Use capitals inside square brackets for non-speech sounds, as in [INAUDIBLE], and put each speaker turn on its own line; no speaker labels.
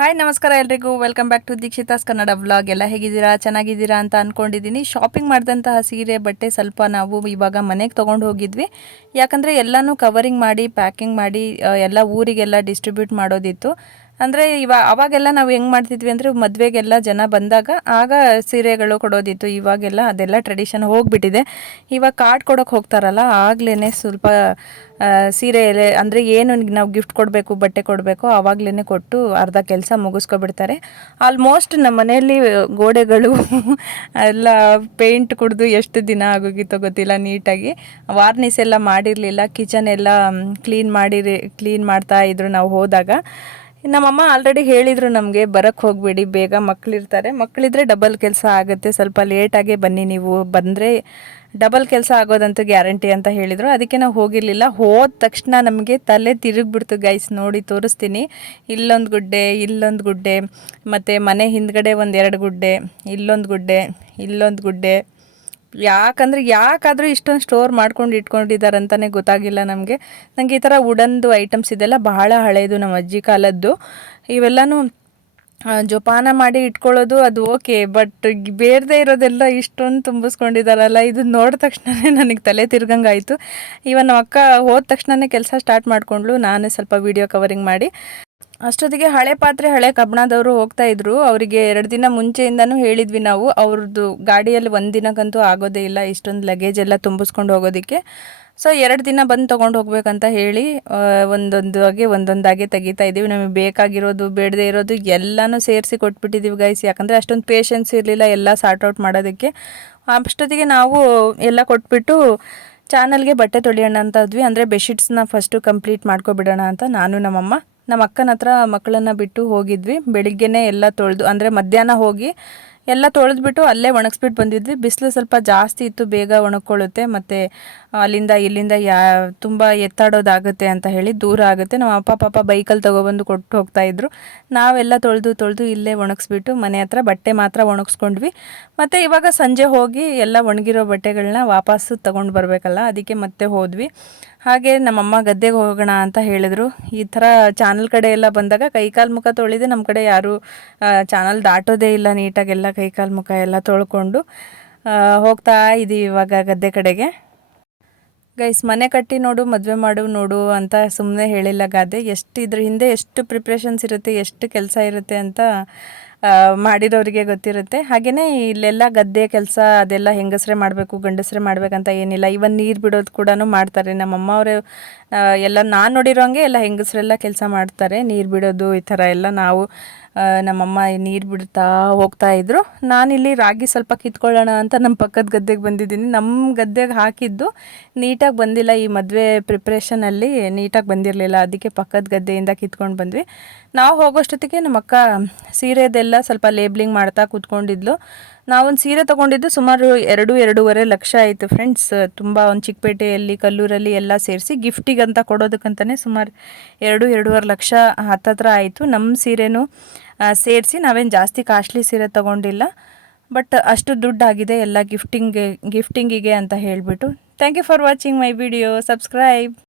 Hi ನಮಸ್ಕಾರ ಎಲ್ರಿಗೂ. Welcome back to Dikshita's Kannada vlog ಎಲ್ಲ ಹೇಗಿದ್ದೀರಾ? ಚೆನ್ನಾಗಿದ್ದೀರಾ ಅಂತ ಅಂದ್ಕೊಂಡಿದ್ದೀನಿ ಶಾಪಿಂಗ್ ಮಾಡಿದಂತಹ ಸೀರೆ, ಬಟ್ಟೆ ಸ್ವಲ್ಪ ನಾವು ಇವಾಗ ಮನೆಗೆ ತೊಗೊಂಡು ಹೋಗಿದ್ವಿ. ಯಾಕಂದರೆ ಎಲ್ಲನೂ ಕವರಿಂಗ್ ಮಾಡಿ ಪ್ಯಾಕಿಂಗ್ ಮಾಡಿ ಎಲ್ಲ ಊರಿಗೆಲ್ಲ ಡಿಸ್ಟ್ರಿಬ್ಯೂಟ್ ಮಾಡೋದಿತ್ತು. ಅಂದರೆ ಇವ, ಅವಾಗೆಲ್ಲ ನಾವು ಹೆಂಗೆ ಮಾಡ್ತಿದ್ವಿ ಅಂದರೆ ಮದುವೆಗೆಲ್ಲ ಜನ ಬಂದಾಗ ಆಗ ಸೀರೆಗಳು ಕೊಡೋದಿತ್ತು, ಇವಾಗೆಲ್ಲ ಅದೆಲ್ಲ ಟ್ರೆಡಿಷನ್ ಹೋಗ್ಬಿಟ್ಟಿದೆ. ಇವಾಗ ಕಾರ್ಡ್ ಕೊಡೋಕೆ ಹೋಗ್ತಾರಲ್ಲ ಆಗ್ಲೇ ಸ್ವಲ್ಪ ಸೀರೆ ಅಂದರೆ ಏನು ನಾವು ಗಿಫ್ಟ್ ಕೊಡಬೇಕು, ಬಟ್ಟೆ ಕೊಡಬೇಕು ಆವಾಗಲೇ ಕೊಟ್ಟು ಅರ್ಧ ಕೆಲಸ ಮುಗಿಸ್ಕೊಬಿಡ್ತಾರೆ. ಆಲ್ಮೋಸ್ಟ್ ನಮ್ಮ ಮನೆಯಲ್ಲಿ ಗೋಡೆಗಳು [LAUGHS] ಎಲ್ಲ ಪೇಂಟ್ ಕುಡಿದು ಎಷ್ಟು ದಿನ ಆಗೋಗಿತ್ತೋ ಗೊತ್ತಿಲ್ಲ ನೀಟಾಗಿ. ವಾರ್ನಿಸ್ ಎಲ್ಲ ಮಾಡಿರಲಿಲ್ಲ ಕಿಚನ್ ಎಲ್ಲ ಕ್ಲೀನ್ ಮಾಡಿರಿ ಕ್ಲೀನ್ ಮಾಡ್ತಾ ಇದ್ರು ನಾವು ಹೋದಾಗ. ನಮ್ಮಮ್ಮ ಆಲ್ರೆಡಿ ಹೇಳಿದರು ನಮಗೆ ಬರೋಕ್ಕೆ ಹೋಗಬೇಡಿ, ಬೇಗ ಮಕ್ಕಳಿರ್ತಾರೆ ಮಕ್ಕಳಿದ್ರೆ ಡಬಲ್ ಕೆಲಸ ಆಗುತ್ತೆ. ಸ್ವಲ್ಪ ಲೇಟಾಗೆ ಬನ್ನಿ ನೀವು. ಬಂದರೆ ಡಬಲ್ ಕೆಲಸ ಆಗೋದಂತೂ ಗ್ಯಾರಂಟಿ ಅಂತ ಹೇಳಿದರು. ಅದಕ್ಕೆ ನಾವು ಹೋಗಿರಲಿಲ್ಲ. ಹೋದ ತಕ್ಷಣ ನಮಗೆ ತಲೆ ತಿರುಗಿಬಿಡ್ತು ಗೈಸ್ ನೋಡಿ, ತೋರಿಸ್ತೀನಿ. ಇಲ್ಲೊಂದು ಗುಡ್ಡೆ ಇಲ್ಲೊಂದು ಗುಡ್ಡೆ. ಮತ್ತು ಮನೆ ಹಿಂದ್ಗಡೆ ಒಂದು ಎರಡು ಗುಡ್ಡೆ, ಇಲ್ಲೊಂದು ಗುಡ್ಡೆ ಇಲ್ಲೊಂದು ಗುಡ್ಡೆ. ಯಾಕಂದ್ರೆ ಯಾಕಾದರೂ ಇಷ್ಟೊಂದು ಸ್ಟೋರ್ ಮಾಡ್ಕೊಂಡು ಇಟ್ಕೊಂಡಿದ್ದಾರೆ ಅಂತಲೇ ಗೊತ್ತಾಗಿಲ್ಲ ನಮಗೆ. ನನಗೆ ಈ ಥರ ವುಡನ್ದು ಐಟಮ್ಸ್ ಇದೆಲ್ಲ ಬಹಳ ಹಳೆಯದು ನಮ್ಮ ಅಜ್ಜಿ ಕಾಲದ್ದು. ಇವೆಲ್ಲನೂ ಜೋಪಾನ ಮಾಡಿ ಇಟ್ಕೊಳ್ಳೋದು ಅದು ಓಕೆ ಬಟ್ ಬೇಡದೇ ಇರೋದೆಲ್ಲ ಇಷ್ಟೊಂದು ತುಂಬಿಸ್ಕೊಂಡಿದ್ದಾರಲ್ಲ, ಇದು ನೋಡಿದ ತಕ್ಷಣವೇ ನನಗೆ ತಲೆ ತಿರ್ಗಂಗಾಯಿತು. ಇವನ್ ನಮ್ಮ ಅಕ್ಕ ಹೋದ ತಕ್ಷಣವೇ ಕೆಲಸ ಸ್ಟಾರ್ಟ್ ಮಾಡಿಕೊಂಡ್ಲು ನಾನು ಸ್ವಲ್ಪ ವಿಡಿಯೋ ಕವರಿಂಗ್ ಮಾಡಿ. ಅಷ್ಟೊತ್ತಿಗೆ ಹಳೆ ಪಾತ್ರೆ, ಹಳೆ ಕಬ್ಬಣದವರು ಹೋಗ್ತಾ ಇದ್ರು. ಅವರಿಗೆ ಎರಡು ದಿನ ಮುಂಚೆಯಿಂದನೂ ಹೇಳಿದ್ವಿ ನಾವು. ಅವ್ರದ್ದು ಗಾಡಿಯಲ್ಲಿ ಒಂದು ದಿನಕ್ಕಂತೂ ಆಗೋದೇ ಇಲ್ಲ. ಇಷ್ಟೊಂದು ಲಗೇಜ್ ಎಲ್ಲ ತುಂಬಿಸ್ಕೊಂಡು ಹೋಗೋದಕ್ಕೆ. ಸೊ ಎರಡು ದಿನ ಬಂದು ತೊಗೊಂಡು ಹೋಗ್ಬೇಕಂತ ಹೇಳಿ ಒಂದೊಂದು ಒಂದೊಂದಾಗೆ ಒಂದೊಂದಾಗೆ ತೆಗಿತಾ ಇದ್ದೀವಿ. ನಮಗೆ ಬೇಕಾಗಿರೋದು, ಬೇಡದೇ ಇರೋದು ಎಲ್ಲನೂ ಸೇರಿಸಿ ಕೊಟ್ಬಿಟ್ಟಿದ್ದೀವಿ ಗೈಸ್ ಯಾಕಂದರೆ ಅಷ್ಟೊಂದು ಪೇಷನ್ಸ್ ಇರಲಿಲ್ಲ ಎಲ್ಲ ಸಾರ್ಟ್ ಔಟ್ ಮಾಡೋದಕ್ಕೆ. ಅಷ್ಟೊತ್ತಿಗೆ ನಾವು ಎಲ್ಲ ಕೊಟ್ಬಿಟ್ಟು ಚಾನಲ್ಗೆ ಬಟ್ಟೆ ತೊಳೆಯೋಣ ಅಂತ ಇದ್ವಿ. ಅಂದರೆ ಬೆಡ್ಶೀಟ್ಸ್ನ ಫಸ್ಟು ಕಂಪ್ಲೀಟ್ ಮಾಡ್ಕೊಬಿಡೋಣ ಅಂತ ನಾನು, ನಮ್ಮಮ್ಮ. ನಮ್ಮ ಅಕ್ಕನ ಹತ್ರ ಮಕ್ಕಳನ್ನ ಬಿಟ್ಟು ಹೋಗಿದ್ವಿ. ಬೆಳಿಗ್ಗೆನೇ ಎಲ್ಲ ತೊಳೆದು, ಅಂದರೆ ಮಧ್ಯಾಹ್ನ ಹೋಗಿ ಎಲ್ಲ ತೊಳೆದ್ಬಿಟ್ಟು ಅಲ್ಲೇ ಒಣಗಿಸ್ಬಿಟ್ಟು ಬಂದಿದ್ವಿ. ಬಿಸಿಲು ಸ್ವಲ್ಪ ಜಾಸ್ತಿ ಇತ್ತು, ಬೇಗ ಒಣಕೊಳ್ಳುತ್ತೆ ಮತ್ತು ಅಲ್ಲಿಂದ ಇಲ್ಲಿಂದ ಯಾ, ತುಂಬ ಎತ್ತಾಡೋದಾಗುತ್ತೆ ಅಂತ ಹೇಳಿ ದೂರ ಆಗುತ್ತೆ. ನಮ್ಮ ಅಪ್ಪ, ಪಾಪ ಬೈಕಲ್ಲಿ ತೊಗೊಬಂದು ಕೊಟ್ಟು ಹೋಗ್ತಾ ಇದ್ರು. ನಾವೆಲ್ಲ ತೊಳೆದು ತೊಳೆದು ಇಲ್ಲೇ ಒಣಗಿಸ್ಬಿಟ್ಟು ಮನೆ ಹತ್ರ ಬಟ್ಟೆ ಮಾತ್ರ ಒಣಗಿಸ್ಕೊಂಡ್ವಿ. ಮತ್ತು ಇವಾಗ ಸಂಜೆ ಹೋಗಿ ಎಲ್ಲ ಒಣಗಿರೋ ಬಟ್ಟೆಗಳನ್ನ ವಾಪಸ್ಸು ತೊಗೊಂಡು ಬರಬೇಕಲ್ಲ, ಅದಕ್ಕೆ ಮತ್ತೆ ಹೋದ್ವಿ. ಹಾಗೆ ನಮ್ಮಮ್ಮ ಗದ್ದೆಗೆ ಹೋಗೋಣ ಅಂತ ಹೇಳಿದ್ರು. ಈ ಥರ ಚಾನಲ್ ಕಡೆ ಎಲ್ಲ ಬಂದಾಗ ಕೈಕಾಲು ಮುಖ ತೊಳೆದು. ನಮ್ಮ ಕಡೆ ಯಾರು ಚಾನಲ್ ದಾಟೋದೇ ಇಲ್ಲ ನೀಟಾಗೆಲ್ಲ ಕೈಕಾಲು ಮುಖ ಎಲ್ಲ ತೊಳ್ಕೊಂಡು. ಹೋಗ್ತಾ ಇದ್ದೀವಿ ಇವಾಗ ಗದ್ದೆ ಕಡೆಗೆ. ಗೈಸ್ ಮನೆ ಕಟ್ಟಿ ನೋಡು, ಮದುವೆ ಮಾಡು, ನೋಡು ಅಂತ ಸುಮ್ಮನೆ ಹೇಳಿಲ್ಲ ಗಾದೆ. ಎಷ್ಟು ಇದ್ರ ಹಿಂದೆ ಎಷ್ಟು ಪ್ರಿಪ್ರೇಷನ್ಸ್ ಇರುತ್ತೆ, ಎಷ್ಟು ಕೆಲಸ ಇರುತ್ತೆ ಅಂತ ಮಾಡಿರೋರಿಗೆ ಗೊತ್ತಿರುತ್ತೆ. ಹಾಗೆಯೇ ಇಲ್ಲೆಲ್ಲ ಗದ್ದೆ ಕೆಲಸ ಅದೆಲ್ಲ ಹೆಂಗಸರೇ ಮಾಡಬೇಕು, ಗಂಡಸರೇ ಮಾಡ್ಬೇಕಂತ ಏನಿಲ್ಲ. ಇವನ್ ನೀರು ಬಿಡೋದು ಕೂಡ ಮಾಡ್ತಾರೆ. ನಮ್ಮಮ್ಮ ಅವರು ಎಲ್ಲ ನಾನು ನೋಡಿರೋಂಗೆ ಎಲ್ಲ ಹೆಂಗಸರೆಲ್ಲ ಕೆಲಸ ಮಾಡ್ತಾರೆ. ನೀರು ಬಿಡೋದು ಈ ಥರ ಎಲ್ಲ ನಾವು ನಮ್ಮಮ್ಮ ನೀರು ಬಿಡ್ತಾ ಹೋಗ್ತಾ ಇದ್ರು. ನಾನಿಲ್ಲಿ ರಾಗಿ ಸ್ವಲ್ಪ ಕಿತ್ಕೊಳ್ಳೋಣ ಅಂತ ನಮ್ಮ ಪಕ್ಕದ ಗದ್ದೆಗೆ ಬಂದಿದ್ದೀನಿ. ನಮ್ಮ ಗದ್ದೆಗೆ ಹಾಕಿದ್ದು ನೀಟಾಗಿ ಬಂದಿಲ್ಲ. ಈ ಮದುವೆ ಪ್ರಿಪ್ರೇಷನಲ್ಲಿ ನೀಟಾಗಿ ಬಂದಿರಲಿಲ್ಲ. ಅದಕ್ಕೆ ಪಕ್ಕದ ಗದ್ದೆಯಿಂದ ಕಿತ್ಕೊಂಡು ಬಂದ್ವಿ. ನಾವು ಹೋಗೋಷ್ಟೊತ್ತಿಗೆ ನಮ್ಮ ಅಕ್ಕ ಸೀರೆದೆಲ್ಲ ಸ್ವಲ್ಪ ಲೇಬ್ಲಿಂಗ್ ಮಾಡ್ತಾ ಕೂತ್ಕೊಂಡಿದ್ಲು. ನಾವೊಂದು ಸೀರೆ ತೊಗೊಂಡಿದ್ದು ಸುಮಾರು ಎರಡು, ಎರಡೂವರೆ ಲಕ್ಷ ಆಯಿತು ಫ್ರೆಂಡ್ಸ್ ತುಂಬ ಒಂದು ಚಿಕ್ಕಪೇಟೆಯಲ್ಲಿ, ಕಲ್ಲೂರಲ್ಲಿ ಎಲ್ಲ ಸೇರಿಸಿ ಗಿಫ್ಟಿಗಂತ ಕೊಡೋದಕ್ಕಂತಲೇ ಸುಮಾರು ಎರಡು, ಎರಡೂವರೆ ಲಕ್ಷ ಹತ್ತತ್ರ ಆಯಿತು. ನಮ್ಮ ಸೀರೆನೂ ಸೇರಿಸಿ ನಾವೇನು ಜಾಸ್ತಿ ಕಾಸ್ಟ್ಲಿ ಸೀರೆ ತೊಗೊಂಡಿಲ್ಲ. ಬಟ್ ಅಷ್ಟು ದುಡ್ಡಾಗಿದೆ, ಎಲ್ಲ ಗಿಫ್ಟಿಂಗ್ಗೆ ಗಿಫ್ಟಿಂಗಿಗೆ ಅಂತ ಹೇಳಿಬಿಟ್ಟು. Thank you for watching my video subscribe